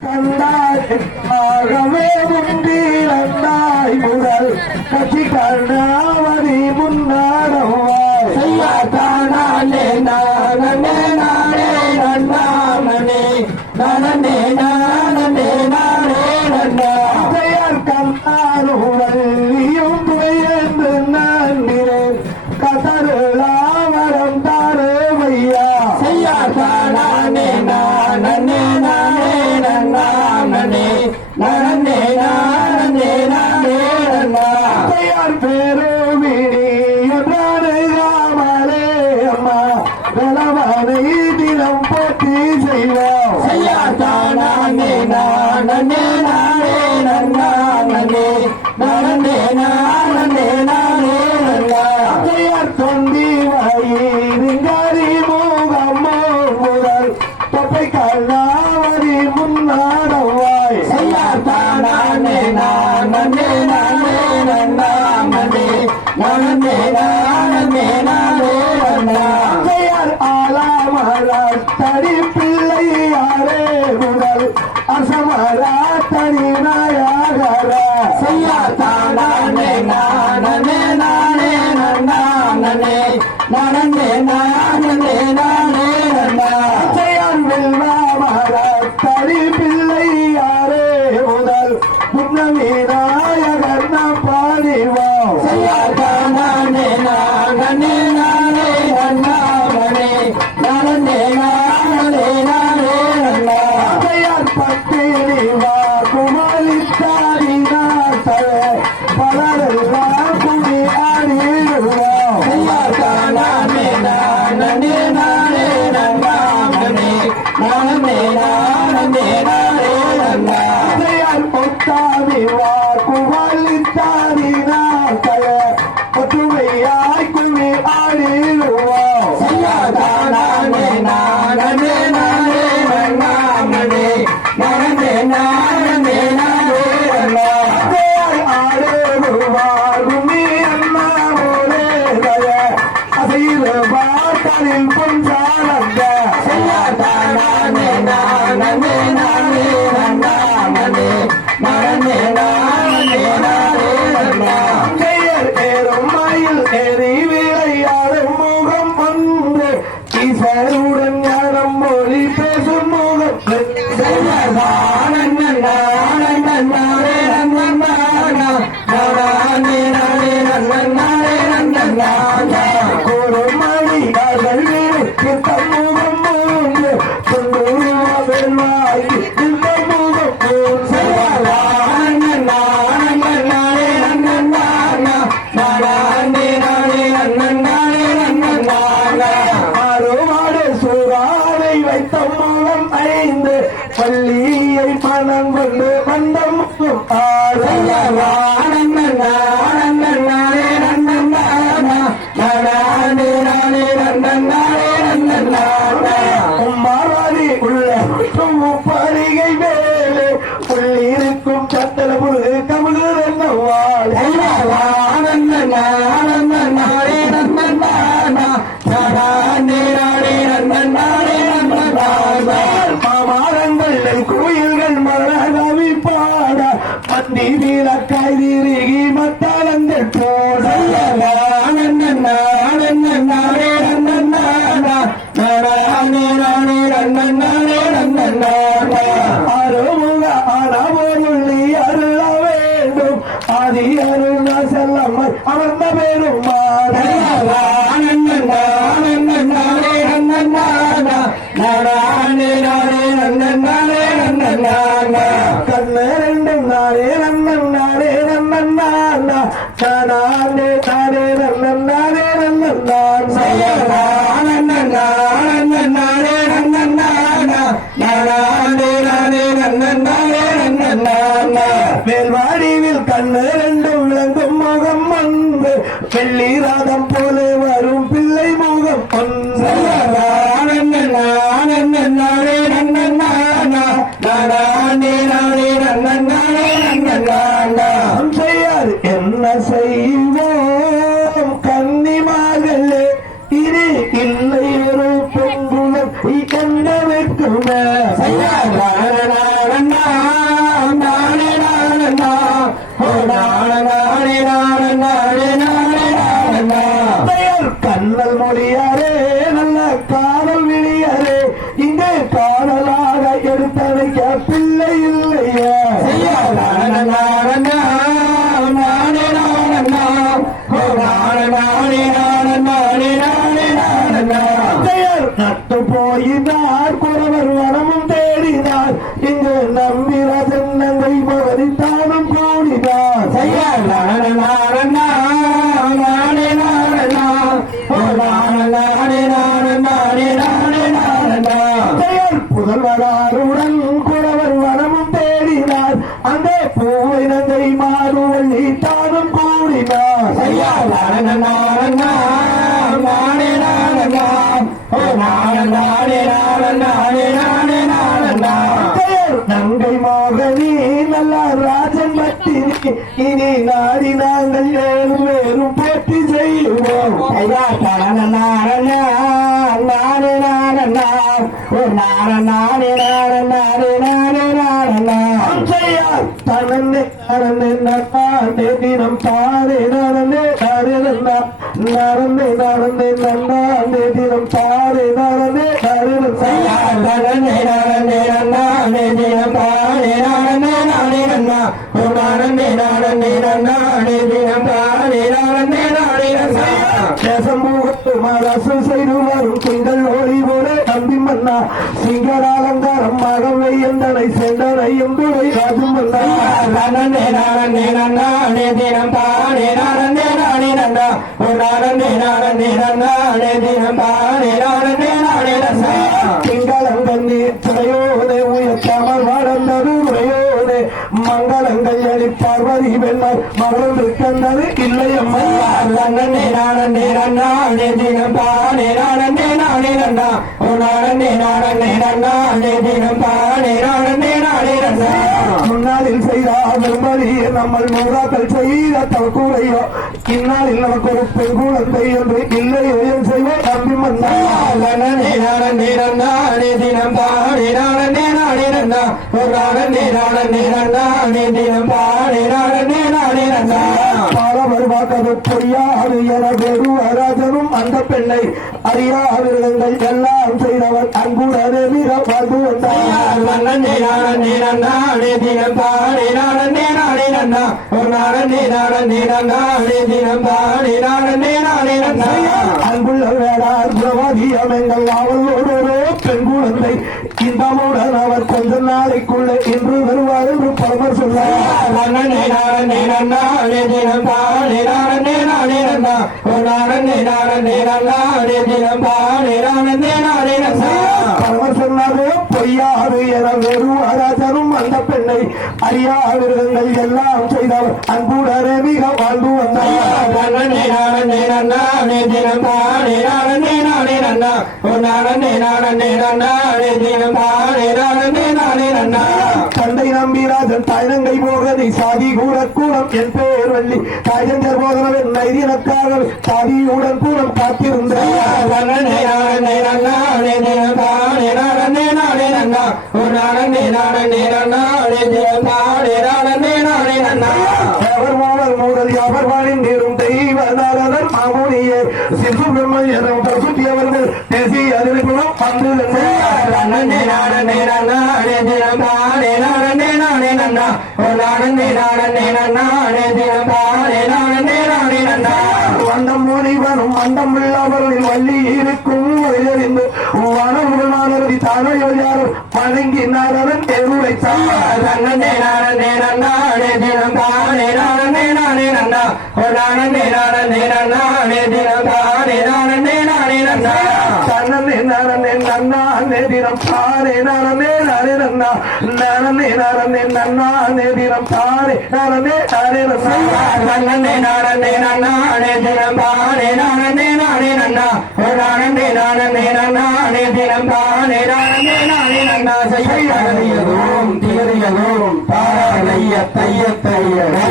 ஆகவே முந்திரந்தாய் முதல் கட்சி கண்ணாவதி முன்னாடவாய் செய்யாத்தானே நானே நானே நன்னாமனே நானே நானே நானே நன்னா பெயர் கண்ணாரும் வள்ளியும் துயர்ந்து நன்கிறேன் கதருளாவரம் தாரே வையா செய்யாத்தானே நானே நானே நன்னாமனே நானே நானே நானே நன்னா பெயர் பெருமினி என்றானே ராமரே அம்மா வெளவனை தினம் போற்றி செய்வோம் செய்யாத்தானே நானே நானே நன்னாமனே நானே நானே நானே நன்னா பெயர் தொந்தி வயிறுங்கரி மூகம் முதல் தொப்பை கண்ணாவதி முன்னாடவாய் செய்யாத்தானே நானே நானே நன்னாமனே நானே நானே நானே நன்னா பெயர் ஆலாமலர் தடி பிள்ளையாரே முதல் அசமரா தனி நாயகர செய்யாத்தானே நானே நானே நன்னாமனே நானே நானே நானே நன்னா பெயர் வில்வாமலர் தடி பிள்ளையாரே முதல் புன்னவி நாயகர் நாம் பாடிவோம் செய்யாத்தானே நானே நானே நன்னாமனே நானே நானே நானே நன்னா பெயர் பத்தினி குமலித்தாரி நாட்டவே பலரெல்லாம் குடி ஆடிடுவோம் செய்யாத்தானே நானே நானே நன்னாமனே நானே நானே நானே நன்னா பெயர் பொத்தாமி குமலித்தாரி நாட்டவே ஒற்றுமையாய் குடி ஆடிடுவோம் செய்யாத்தானே நானே நானே நன்னாமனே நானே நானே நானே நன்னா பெயர் ஆடுவார் குமி அண்ணாமோரே அசையில் பார்த்தலில் பொன்றானந்த செய்யாத்தானே நானே நானே நன்னாமனே நானே நானே நானே நன்னா பெயர் ஏறும் மயில் ஏறி விளையாடும் முகம் ஒன்று ஈசருடன் ஞானம் மொழி பேசும் முகம் செய்யாத்தானே நானே நானே நன்னா நானே நானே நன்னானே நன்னா ஒரு மணி அவள் தம்முகம் மூன்று கொண்டு வாங்கி இந்த முகம் மூன்று ஆறுமாடு சூறாவை வைத்த மூலம் 5 பள்ளியை பணம் கொண்டு வந்த முகம் ஆறு மாறி உள்ள பரிகை வேலை புள்ளியிருக்கும் சத்தல புழு கமுகு என்னவாள் மாமரங்கள் கோயில்கள் மரகவி பாட பந்தி வீரக்காய் திருகி மத்தாளங்கள் போட அருமுக அறமுள்ளி அருள வேண்டும் ஆதி அருண செல்லம்மை அமர்ந்த பெரும் கண்ணு ரெண்டும் நானே நன்னன் நானே நன்னன் நானே தானே நன்னன் நானே நன்னன் மேல்வாடிவில் கண்ணு ரெண்டும் விளங்கும் முகம் ஒன்று வெள்ளி ராதம் போல வரும் பிள்ளை முகம் ஒன்று செய்யாது என்ன செய்வோம் கன்னிமார்களே இனி இல்லை ஒரு பெண்குணம் கண்ட வைக்குமே பெற்றெடுக்க பிள்ளை இல்லையா நட்டு போயினார் குறவர் வனமும் தேடினார் இங்கு நம்பிராஜன் நங்கை மகனித்தானும் கூடினார் புதல்வராருடன் குறவர் வனமும் தேடினார் அந்த பூவை நங்கை மாறுவள்ளி தானும் கூடினார் நங்கை மோகனி நல்ல ராஜன் பட்டினி இனி நாடி நாங்கள் ஏழும் வேறும் போட்டி செய்வோம் தனே நன்னே தினம் பாரே நனே நரந்தே நன்னே தினம் பாரே நனே சமூகத்து மரசு செய்து வரும் திங்கள் ஒளி போல தம்பி மன்னா சிங்கராலங்காரம் மகவை எந்தனை சென்றனையும் துறை ராஜும் மன்னா திங்களங்கண்ணி துறையோனே உயர்த்தாமல் வளர்ந்தது உரையோனே மங்களங்கள் அணி பார்வதி வெள்ளர் மகள் இருக்கின்றது இல்லை அம்மா முன்னாளில் செய்தால் நம்மள் மூதாக்கள் செய்த தவக்கூடையோ இந்நாளில் நமக்கு ஒரு பெண் குழந்தை என்று இல்லையோ என் செய்வோம் தம்பி மன்னா பாலமருவாக்கது பொய்யாது என வெறுவராஜனும் அந்த பெண்ணை அறியாவிரங்கள் எல்லாம் செய்தவர் அன்புடனே மிக வாழ்ந்து அன்புள்ள வேளாண் பிரவாதியமெங்கள் அவளோடு பெண் குழந்தை இன்பமுடன் அவர் கொஞ்ச நாளைக்குள்ளே இன்று வருவார் என்று பரமர் சொன்னார் பரமர் சொன்னாரோ பொய்யாது என வெறுவராஜனும் அந்த பெண்ணை அறியாவிரங்கள் எல்லாம் செய்தவர் அன்புடனே மிக வாழ்ந்து வந்தார் தந்தை நம்பிராஜன் தாய்நங்கை மோகனை சாதி கூடம் என் பெயர் வள்ளி தாயஞ்சர் மோகனவன் நைதினக்காக சாதியுடன் கூடம் காத்திருந்தார் முதல் அவர் வாழ்ந்தேரும் தெய்வ நாரதர் மாமுனியே சிசு பிரம்மன் பிரசுத்தியவர்கள் பேசி அறிவிப்பும் வந்து வண்டம் முனிவனும் மண்டம் உள்ளவர்களில் வள்ளி இருக்கும் அறிந்து வனமுடனானவரை தானையோ யாரும் வணங்கி நாரதன் தேர்வுரைத்தார் தினம் பாரே நானே நானே நன்னா நானே நானே நன்னா தினம் பாரே நானே நானே நன்னே நானே நன்னானே தினம் பாரே நானே நானே நன்னா நானே நன்னானே தினம் பாரே நானே நானே நன்னா செய்யறியதும் தியறியதும் பாரலைய தைய தையரை